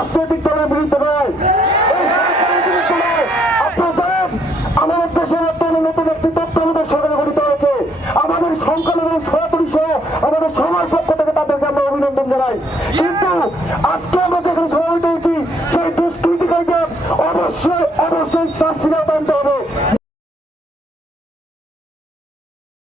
রাজনৈতিক দলের বিরুদ্ধে নয়, আপনারা জানেন আমাদের দেশের বর্তমানে নতুন একটি তত্ত্বাবধায়ক সরকার গঠিত হয়েছে। আমাদের সংখ্যালঘু সনাতনী সহ আমাদের সবার পক্ষ থেকে তাদেরকে আমরা অভিনন্দন জানাই। কিন্তু আজকে আমরা যেখানে সমাবেত হয়েছি সেই দুষ্কৃতিকারীদের অবশ্যই শাস্তির আওতায় আনতে হবে।